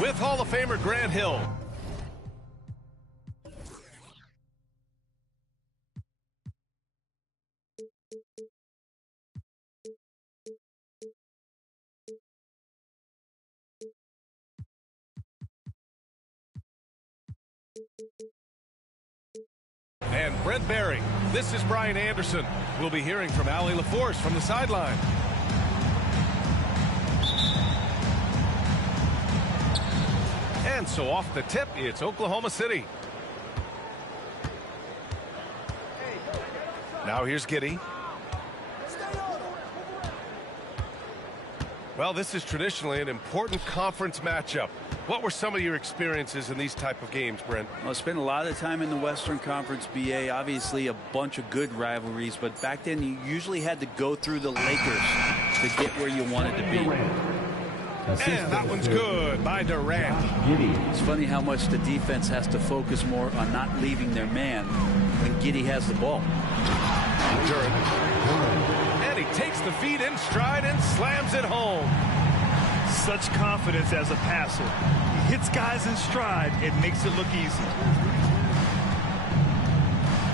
With Hall of Famer Grant Hill. And Brent Barry. This is Brian Anderson. We'll be hearing from Allie LaForce from the sideline. And so off the tip, it's Oklahoma City. Now here's Giddey. Well, this is traditionally an important conference matchup. What were some of your experiences in these type of games, Brent? Well, I spent a lot of time in the Western Conference, BA. Obviously, a bunch of good rivalries, but back then you usually had to go through the Lakers to get where you wanted to be. And that one's good by Durant. It's funny how much the defense has to focus more on not leaving their man when Giddey has the ball. And he takes the feed in stride and slams it home. Such confidence as a passer. He hits guys in stride. It makes it look easy.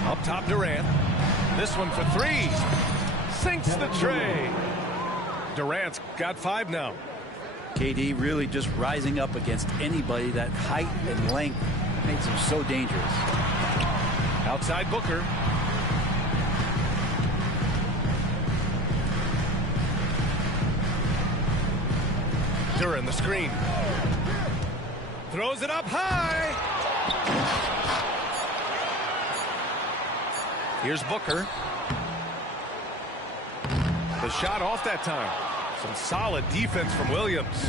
Up top, Durant. This one for three. Sinks the tray. Durant's got 5 now. KD really just rising up against anybody. That height and length makes him so dangerous. Outside Booker. Duran the screen. Throws it up high. Here's Booker. The shot off that time. Some solid defense from Williams.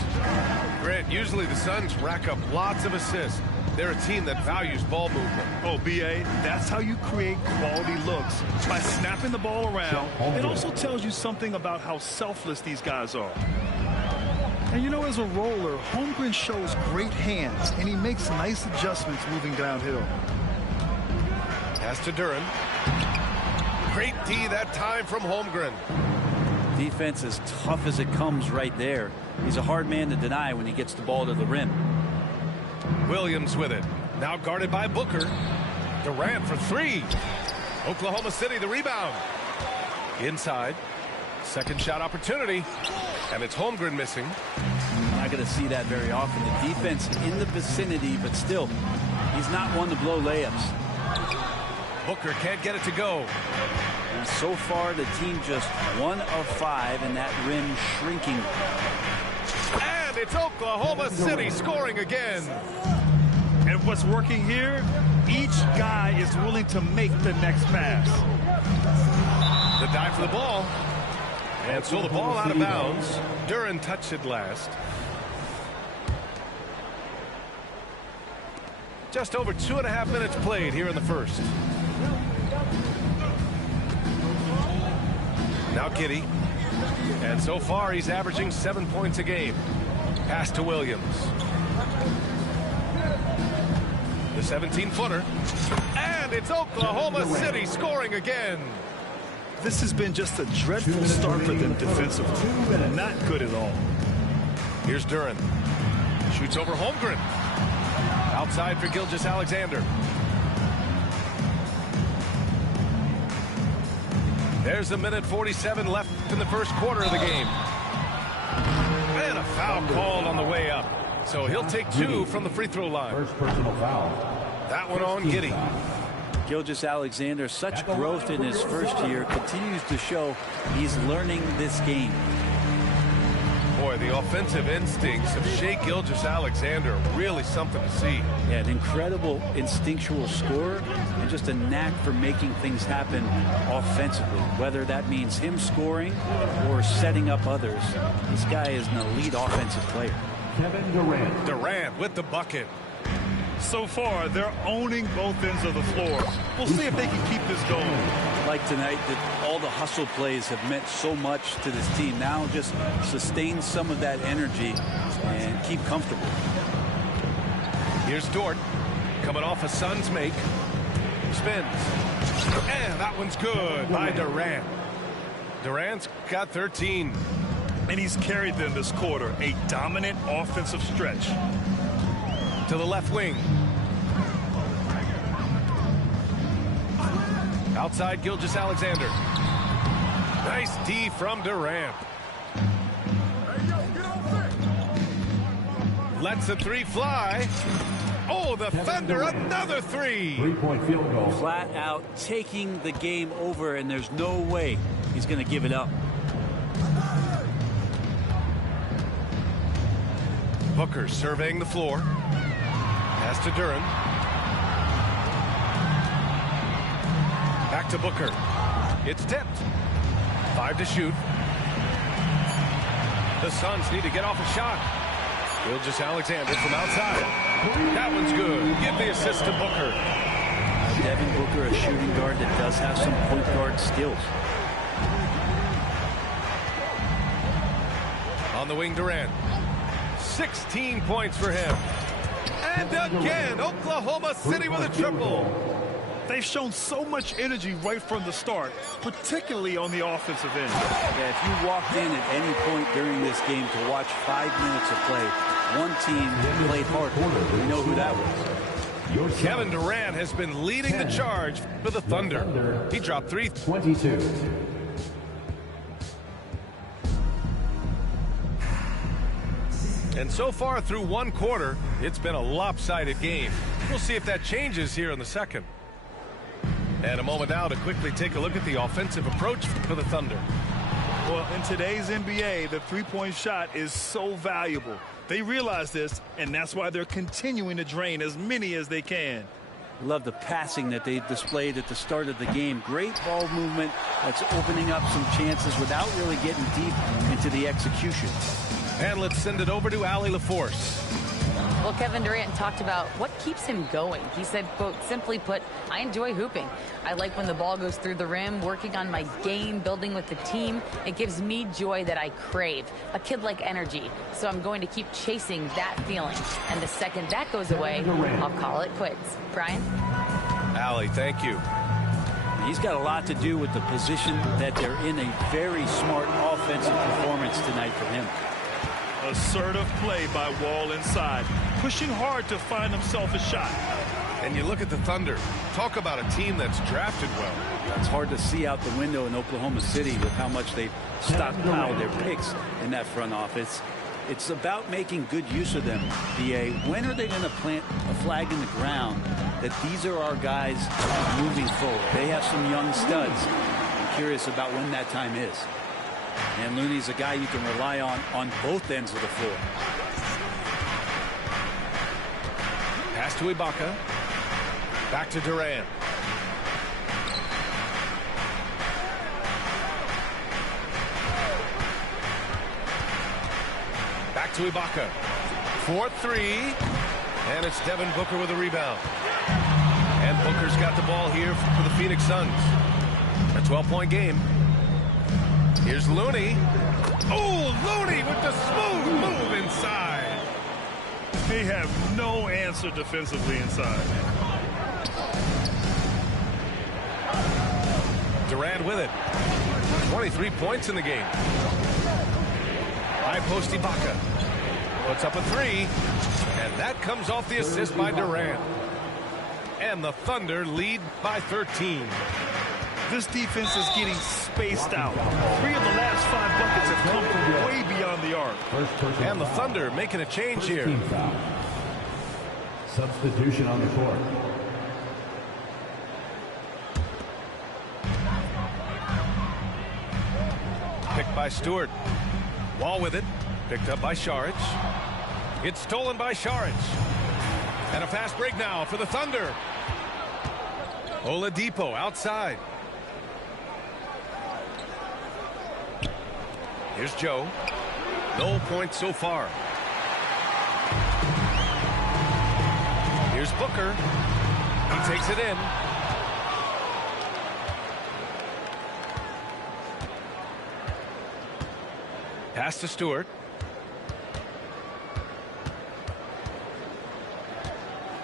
Grant, usually the Suns rack up lots of assists. They're a team that values ball movement. Oh, BA, that's how you create quality looks. By snapping the ball around, it also tells you something about how selfless these guys are. And you know, as a roller, Holmgren shows great hands, and he makes nice adjustments moving downhill. Pass to Duran. Great D that time from Holmgren. Defense as tough as it comes right there. He's a hard man to deny when he gets the ball to the rim. Williams with it. Now guarded by Booker. Durant for 3. Oklahoma City the rebound. Inside. Second shot opportunity. And it's Holmgren missing. Not going to see that very often. The defense in the vicinity, but still, he's not one to blow layups. Booker can't get it to go. And so far, the team just 1 of 5, and that rim shrinking. And And it's Oklahoma City scoring again. And what's working here, each guy is willing to make the next pass. The dive for the ball. And so the ball out of bounds. Duren touched it last. Just over 2.5 minutes played here in the first. Now Giddey. And so far he's averaging 7 points a game. Pass to Williams. The 17-footer. And it's Oklahoma City scoring again. This has been just a dreadful start for them defensively. Not good at all. Here's Duren. Shoots over Holmgren. Outside for Gilgeous-Alexander. There's a minute 47 left in the first quarter of the game. And a foul called on the way up. So he'll take 2 from the free throw line. First personal foul. That one on Giddey. Gilgeous-Alexander, such growth in his first year, continues to show he's learning this game. Boy, the offensive instincts of Shai Gilgeous-Alexander are really something to see. Yeah, an incredible instinctual scorer and just a knack for making things happen offensively, whether that means him scoring or setting up others. This guy is an elite offensive player. Kevin Durant. Durant with the bucket. So far, they're owning both ends of the floor. We'll see if they can keep this going. Like tonight, that all the hustle plays have meant so much to this team. Now just sustain some of that energy and keep comfortable. Here's Dort. Coming off a Suns make. Spins. And that one's good by Durant. Durant's got 13. And he's carried them this quarter. A dominant offensive stretch. To the left wing. Outside Gilgeous-Alexander. Nice D from Durant. Lets the 3 fly. Oh, the Thunder, another 3. 3-point field goal. Flat out taking the game over, and there's no way he's going to give it up. Booker surveying the floor. Pass to Duren. Back to Booker. It's tipped. 5 to shoot. The Suns need to get off a shot. Gilgeous-Alexander from outside. That one's good. Give the assist to Booker. Devin Booker, a shooting guard that does have some point guard skills. On the wing, Durant. 16 points for him. And again, Oklahoma City with a triple. They've shown so much energy right from the start, particularly on the offensive end. Yeah, if you walked in at any point during this game to watch 5 minutes of play, one team played hard. We know who that was. Kevin Durant has been leading the charge for the Thunder. He dropped 3. 22. And so far through one quarter, it's been a lopsided game. We'll see if that changes here in the second. And a moment now to quickly take a look at the offensive approach for the Thunder. Well, in today's NBA, the three-point shot is so valuable. They realize this, and that's why they're continuing to drain as many as they can. Love the passing that they displayed at the start of the game. Great ball movement that's opening up some chances without really getting deep into the execution. And let's send it over to Allie LaForce. Well, Kevin Durant talked about what keeps him going. He said, quote, simply put, I enjoy hooping. I like when the ball goes through the rim, working on my game, building with the team. It gives me joy that I crave, a kid-like energy. So I'm going to keep chasing that feeling. And the second that goes away, I'll call it quits. Brian? Allie, thank you. He's got a lot to do with the position that they're in. A very smart offensive performance tonight from him. Assertive play by Wall inside, pushing hard to find himself a shot. And you look at the Thunder. Talk about a team that's drafted well. It's hard to see out the window in Oklahoma City with how much they've stockpiled their picks in that front office. It's about making good use of them, BA. When are they going to plant a flag in the ground that these are our guys moving forward? They have some young studs. I'm curious about when that time is. And Looney's a guy you can rely on both ends of the floor. Pass to Ibaka. Back to Durant. Back to Ibaka. 4-3. And it's Devin Booker with a rebound. And Booker's got the ball here for the Phoenix Suns. A 12-point game. Here's Looney. Oh, Looney with the smooth move inside. They have no answer defensively inside. Durant with it. 23 points in the game. High post Ibaka. Puts up a three. And that comes off the assist by Durant. And the Thunder lead by 13. This defense is getting spaced out. 3 of the last 5 buckets have come from way beyond the arc. And the Thunder making a change here. Substitution on the court. Picked by Stewart. Wall with it. Picked up by Saric. It's stolen by Saric. And a fast break now for the Thunder. Oladipo outside. Here's Joe. No points so far. Here's Booker. He takes it in. Pass to Stewart.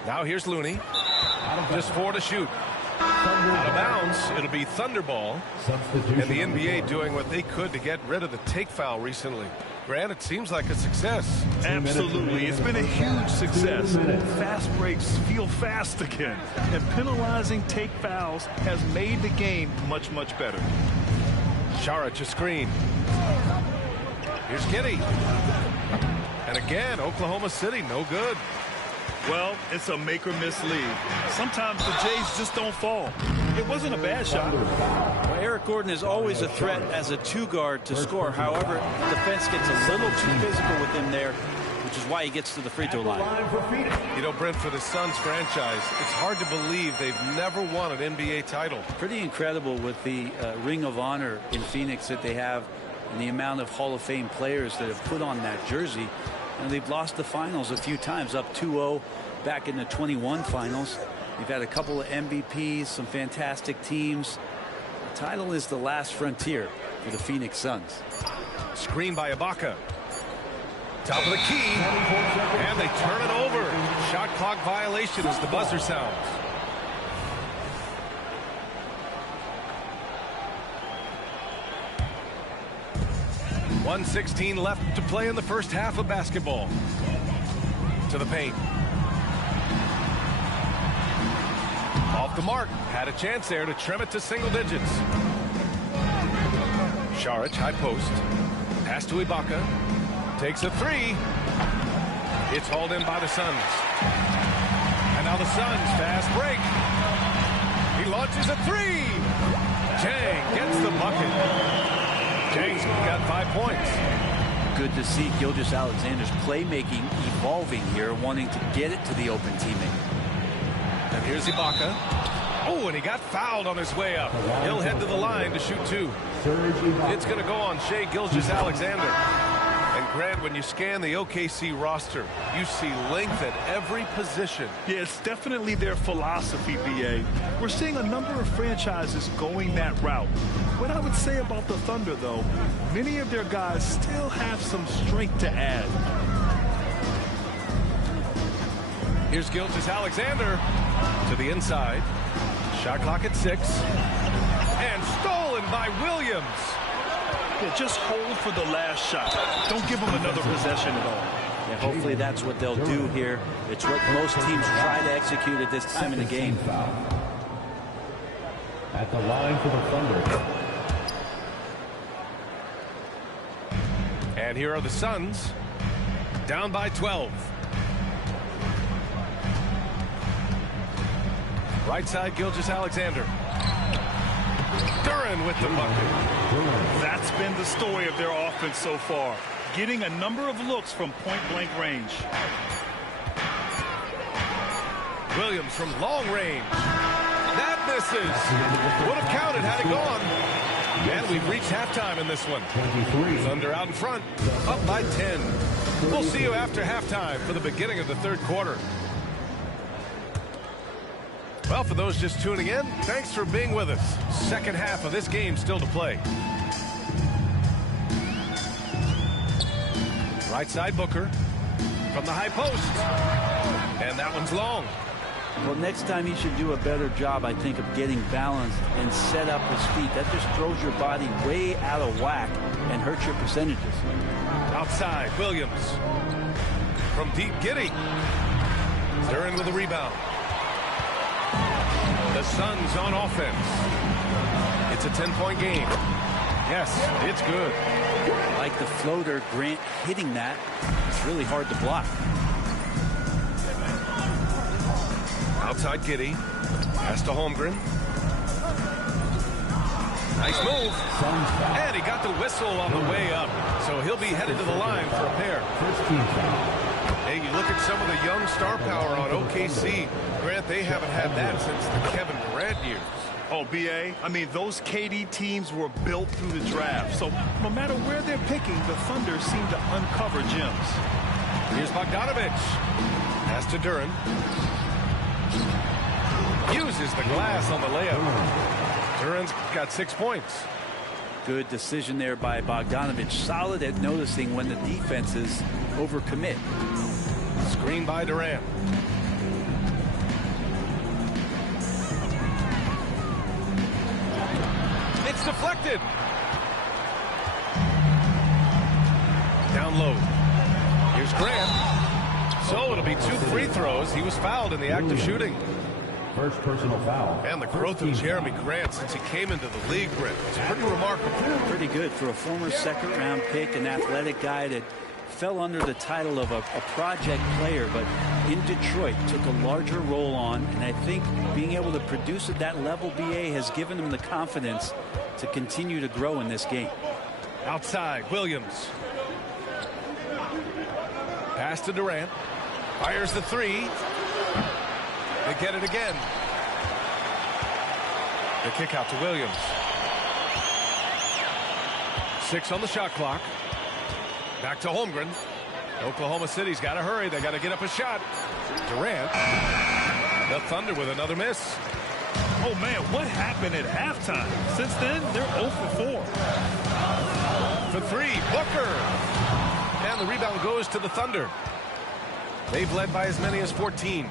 Now here's Looney. Just 4 to shoot. Out of bounds. It'll be Thunder ball. And the NBA doing what they could to get rid of the take foul recently. Grant, it seems like a success. Absolutely. It's been a huge success. Fast breaks feel fast again. And penalizing take fouls has made the game much, much better. Saric a screen. Here's Kitty. And again, Oklahoma City, no good. Well, it's a make-or-miss league. Sometimes the Jays just don't fall. It wasn't a bad shot. Well, Eric Gordon is always a threat as a 2-guard to score. However, the defense gets a little too physical with him there, which is why he gets to the free throw line. You know, Brent, for the Suns franchise, it's hard to believe they've never won an NBA title. Pretty incredible with the Ring of Honor in Phoenix that they have and the amount of Hall of Fame players that have put on that jersey. And they've lost the finals a few times, up 2-0 back in the 21 finals. You've had a couple of MVPs, some fantastic teams. The title is the last frontier for the Phoenix Suns. Screen by Ibaka. Top of the key. And they turn it over. Shot clock violation as the buzzer sounds. .116 left to play in the first half of basketball. To the paint. Off the mark. Had a chance there to trim it to single digits. Saric, high post. Pass to Ibaka. Takes a three. It's hauled in by the Suns. And now the Suns fast break. He launches a three. Jang gets the bucket. Jang's got 5 points. Good to see Gilgeous-Alexander's playmaking evolving here, wanting to get it to the open teammate. And here's Ibaka. Oh, and he got fouled on his way up. He'll head to the line to shoot 2. It's going to go on Shai Gilgeous-Alexander. And Grant, when you scan the OKC roster, you see length at every position. Yeah, it's definitely their philosophy, BA. We're seeing a number of franchises going that route. What I would say about the Thunder, though, many of their guys still have some strength to add. Here's Gilgeous-Alexander to the inside. Shot clock at 6. And stolen by Williams. Yeah, just hold for the last shot. Don't give them another possession at all. Yeah, hopefully that's what they'll do here. It's what most teams try to execute at this time in the game. At the line for the Thunder. And here are the Suns, down by 12. Right side, Gilgeous-Alexander. Duren with the bucket. That's been the story of their offense so far, getting a number of looks from point-blank range. Williams from long range. That misses. Would have counted had it gone. And we've reached halftime in this one. Thunder out in front, up by 10. We'll see you after halftime for the beginning of the third quarter. Well, for those just tuning in, thanks for being with us. Second half of this game still to play. Right side Booker from the high post. And that one's long. Well, next time he should do a better job, I think, of getting balanced and set up his feet. That just throws your body way out of whack and hurts your percentages. Outside, Williams. From deep, Giddey. Duren with the rebound. The Suns on offense. It's a 10-point game. Yes, it's good. Like the floater, Grant hitting that. It's really hard to block. Outside Giddey. Pass to Holmgren. Nice move. And he got the whistle on the way up. So he'll be headed to the line for a pair. Hey, you look at some of the young star power on OKC. Grant, they haven't had that since the Kevin Durant years. Oh, B.A., I mean, those KD teams were built through the draft. So no matter where they're picking, the Thunder seem to uncover gems. Here's Bogdanovich. Pass to Duren. Uses the glass on the layup. Duren's got 6 points. Good decision there by Bogdanovich. Solid at noticing when the defenses overcommit. Screen by Durant. It's deflected. Down low. Here's Grant. So it'll be 2 free throws. He was fouled in the act of shooting. First personal foul. And the growth of Jeremy Grant since he came into the league, Brent, it's pretty remarkable. Pretty good for a former second-round pick, an athletic guy that fell under the title of a project player, but in Detroit took a larger role on, and I think being able to produce at that level, BA, has given him the confidence to continue to grow in this game. Outside, Williams. Pass to Durant. Fires the three. They get it again. The kick out to Williams. 6 on the shot clock. Back to Holmgren. Oklahoma City's got to hurry. They got to get up a shot. Durant. The Thunder with another miss. Oh, man, what happened at halftime? Since then, they're 0 for 4. For 3, Booker. And the rebound goes to the Thunder. They've led by as many as 14.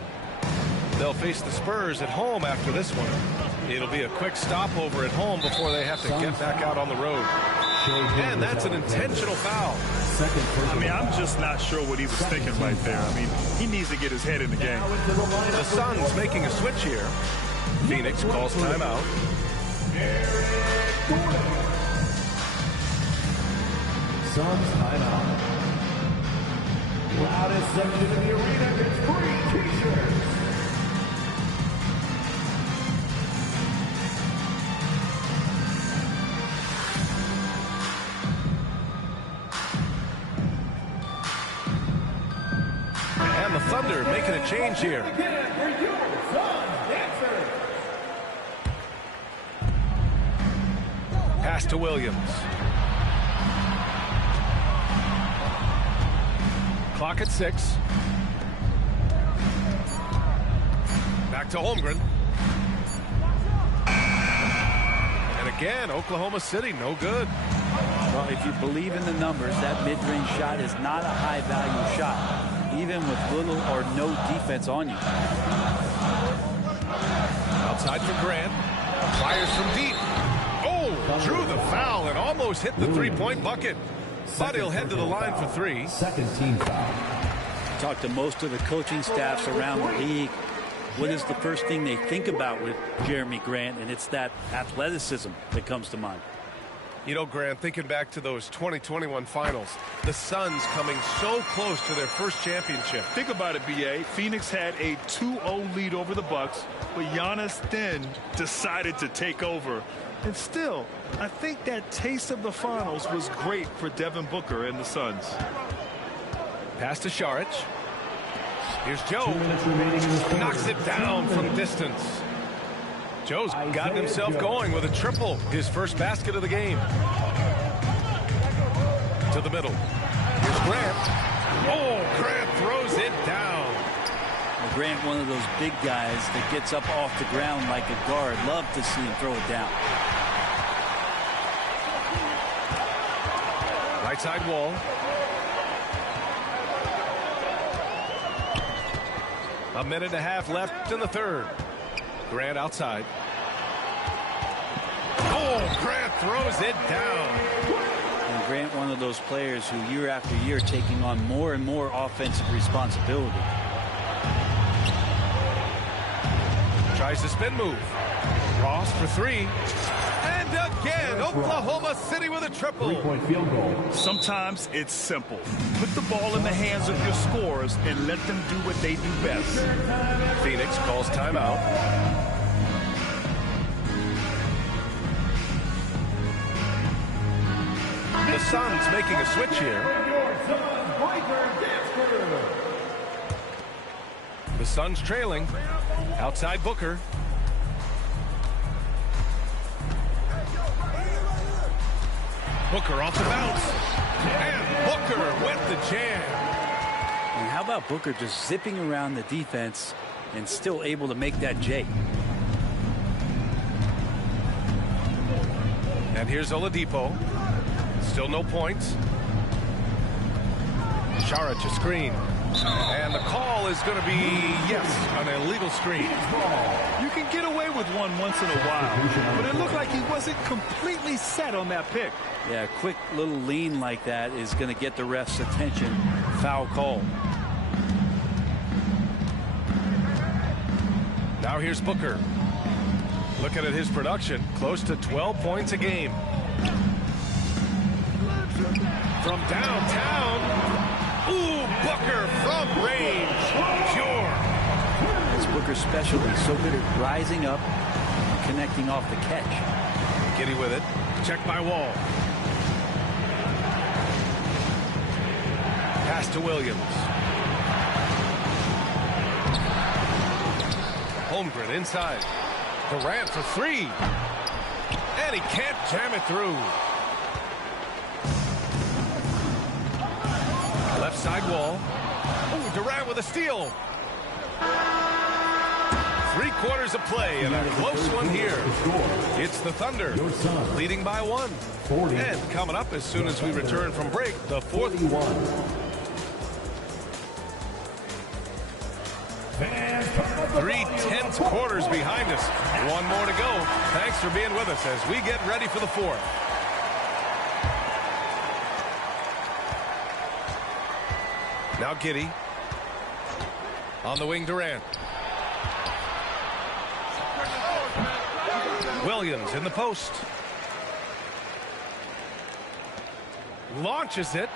They'll face the Spurs at home after this one. It'll be a quick stopover at home before they have to get back out on the road. And that's an intentional foul. I mean, I'm just not sure what he was thinking right there. I mean, he needs to get his head in the game. The Suns making a switch here. Phoenix calls timeout. Suns timeout. Loudest section in the arena gets free t-shirts. And the Thunder making a change here. Pass to Williams. Clock at 6. Back to Holmgren. And again, Oklahoma City, no good. Well, if you believe in the numbers, that mid-range shot is not a high-value shot, even with little or no defense on you. Outside for Grant. Fires from deep. Oh, drew the foul and almost hit the three-point bucket. But he'll head to the line for 3. Second team foul. Talk to most of the coaching staffs around the league. What is the first thing they think about with Jeremy Grant? And it's that athleticism that comes to mind. You know, Grant, thinking back to those 2021 finals, the Suns coming so close to their first championship. Think about it, B.A. Phoenix had a 2-0 lead over the Bucks, but Giannis then decided to take over. And still, I think that taste of the finals was great for Devin Booker and the Suns. Pass to Saric. Here's Joe. 2 minutes remaining in this quarter. Knocks it down from distance. Joe's gotten himself going with a triple. His first basket of the game. To the middle. Here's Grant. Oh, Grant throws it down. Well, Grant, one of those big guys that gets up off the ground like a guard. Love to see him throw it down. Right side wall. A minute and a half left in the third. Grant outside. Oh, Grant throws it down. And Grant, one of those players who year after year taking on more and more offensive responsibility. Tries the spin move. Ross for three. And again, Oklahoma City with a triple. 3-point field goal. Sometimes it's simple. Put the ball in the hands of your scorers and let them do what they do best. Phoenix calls timeout. The Suns making a switch here. The Suns trailing. Outside Booker. Booker off the bounce. And Booker with the jam. And how about Booker just zipping around the defense and still able to make that J? And here's Oladipo. Still no points. Shara to screen. And the call is going to be, yes, an illegal screen. You can get away with one once in a while, but it looked like he wasn't completely set on that pick. Yeah, a quick little lean like that is going to get the ref's attention. Foul call. Now here's Booker. Looking at his production, close to 12 points a game. From downtown. Ooh, Booker from range. Pure. It's Booker's specialty. So good at rising up and connecting off the catch. Giddy with it. Checked by Wall. Pass to Williams. Holmgren inside. Durant for three. And he can't jam it through. Left side wall. Oh, Durant with a steal. 3/4 of play and a close one here. It's the Thunder leading by 1. And coming up as soon as we return from break, the fourth. 3 tense quarters behind us. One more to go. Thanks for being with us as we get ready for the fourth. Now Giddy. On the wing, Durant. Williams in the post. Launches it.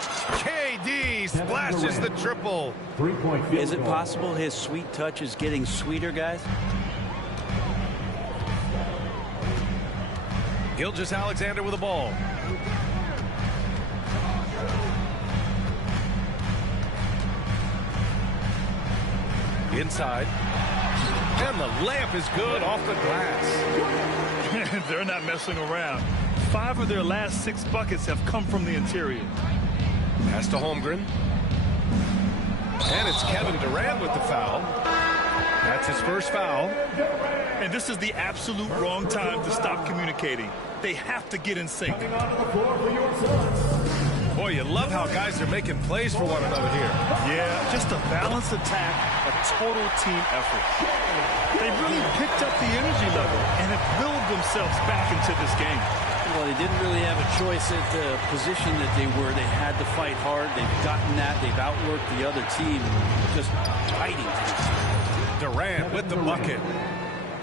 KD splashes the triple. 3-point field Is it goal. possible his sweet touch is getting sweeter, guys? Gilgeous-Alexander with the ball. Inside. And the layup is good off the glass. They're not messing around. 5 of their last 6 buckets have come from the interior. Pass to Holmgren. And it's Kevin Durant with the foul. That's his first foul. And this is the absolute wrong time to stop communicating. They have to get in sync. Boy, you love how guys are making plays for one another here. Yeah, just a balanced attack, a total team effort. They really picked up the energy level and have willed themselves back into this game. Well, they didn't really have a choice at the position that they were. They had to fight hard. They've gotten that. They've outworked the other team. Just fighting. Durant with the bucket.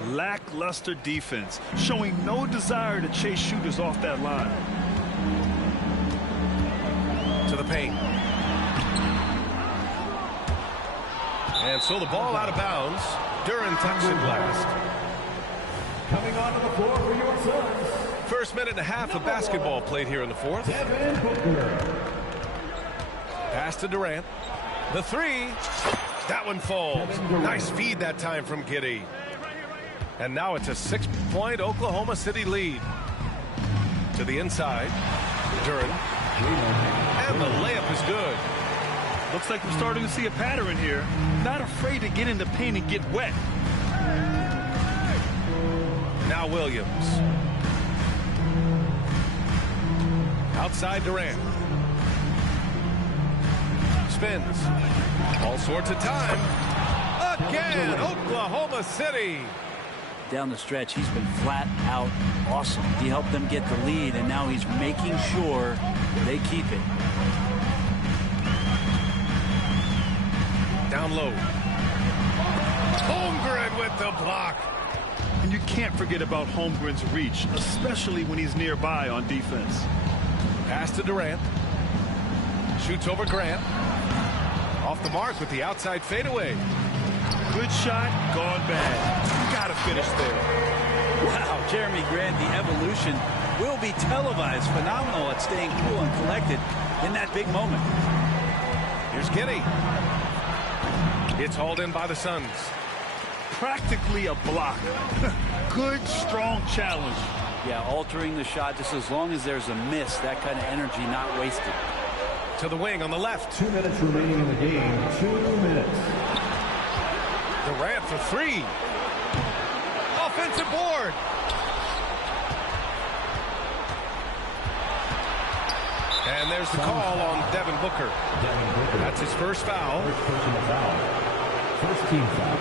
Lackluster defense, showing no desire to chase shooters off that line. To the paint. And so the ball out of bounds. Duran touched it last. Coming onto the floor for your Suns. First minute and a half of basketball played here in the fourth. Devin Booker. Pass to Durant. The three. That one falls. Nice feed that time from Giddey. And now it's a 6-point Oklahoma City lead. To the inside. Duren. And the layup is good. Looks like we're starting to see a pattern here. Not afraid to get in the paint and get wet. Now Williams. Outside Durant. Spins. All sorts of time. Again, Oklahoma City. Down the stretch, he's been flat out awesome. He helped them get the lead, and now he's making sure they keep it. Down low. Holmgren with the block. And you can't forget about Holmgren's reach, especially when he's nearby on defense. Pass to Durant. Shoots over Grant. Off the mark with the outside fadeaway. Good shot, gone bad. You gotta finish there. Wow, Jeremy Grant, the evolution will be televised. Phenomenal at staying cool and collected in that big moment. Here's Giddey. It's hauled in by the Suns. Practically a block. Good, strong challenge. Yeah, altering the shot just as long as there's a miss. That kind of energy not wasted. To the wing on the left. 2 minutes remaining in the game. 2 minutes. Durant for three. Offensive board. And there's the call on Devin Booker. That's his first foul. First personal foul. First team foul.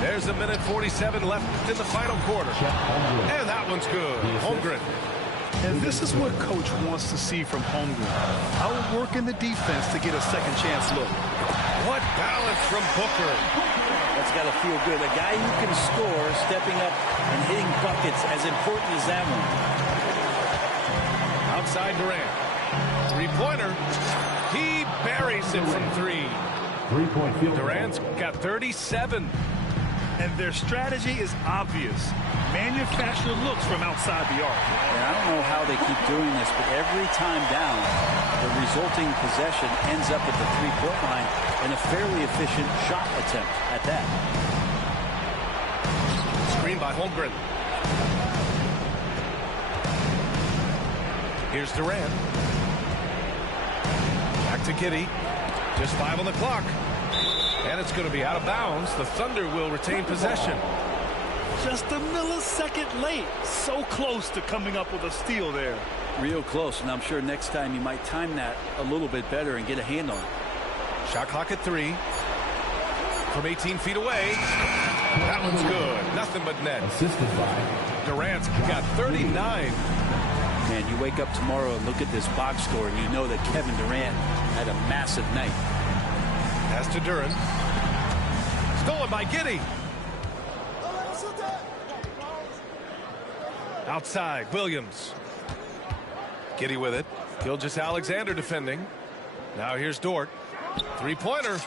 There's a minute 47 left in the final quarter. And that one's good. Holmgren. And this is what coach wants to see from Holmgren. Outworking the defense to get a second chance look. What balance from Booker. That's got to feel good. A guy who can score, stepping up and hitting buckets, as important as that one. Outside Durant. Three-pointer. He buries it from three. 3-point field goal. Durant's got 37. And their strategy is obvious. Manufacture looks from outside the arc. And I don't know how they keep doing this, but every time down, the resulting possession ends up at the three-point line and a fairly efficient shot attempt at that. Screen by Holmgren. Here's Durant. Back to Giddey. Just 5 on the clock. And it's going to be out of bounds. The Thunder will retain possession. Just a millisecond late. So close to coming up with a steal there. Real close, and I'm sure next time you might time that a little bit better and get a hand on it. Shot clock at 3. From 18 feet away. That one's good. Nothing but net. Assisted by Durant's got 39. Man, you wake up tomorrow and look at this box score, and you know that Kevin Durant had a massive night. Pass to Duren. Stolen by Giddey. Outside, Williams. Giddey with it. Gilgeous-Alexander defending. Now here's Dort. Three-pointer.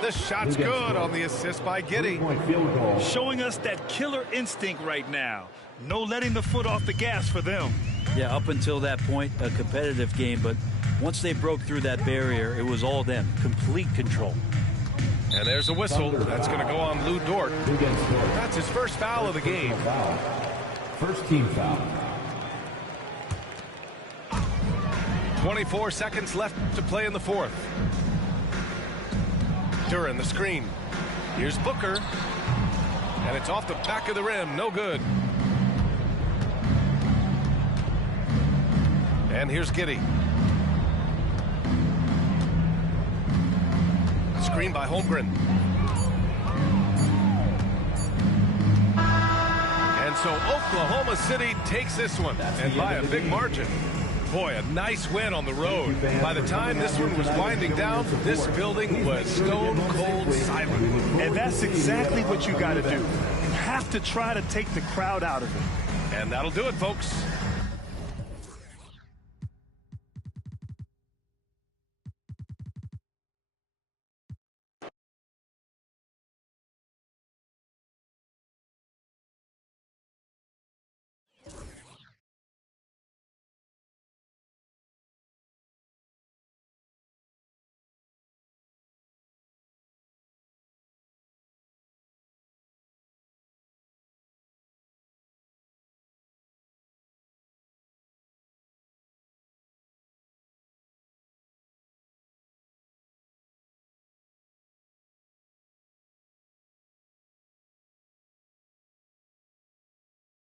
The shot's good on the assist by Giddey. 3-point field goal. Showing us that killer instinct right now. No letting the foot off the gas for them. Yeah, up until that point, a competitive game, but once they broke through that barrier, it was all them. Complete control. And there's a whistle. That's going to go on Lou Dort. That's his first foul of the game. First team foul. 24 seconds left to play in the fourth. Duren, the screen. Here's Booker. And it's off the back of the rim. No good. And here's Giddey. Screen by Holmgren. And so Oklahoma City takes this one, and by a big margin. Boy, a nice win on the road. By the time this one was winding down, this building was stone cold silent. And that's exactly what you got to do. You have to try to take the crowd out of it. And that'll do it, folks.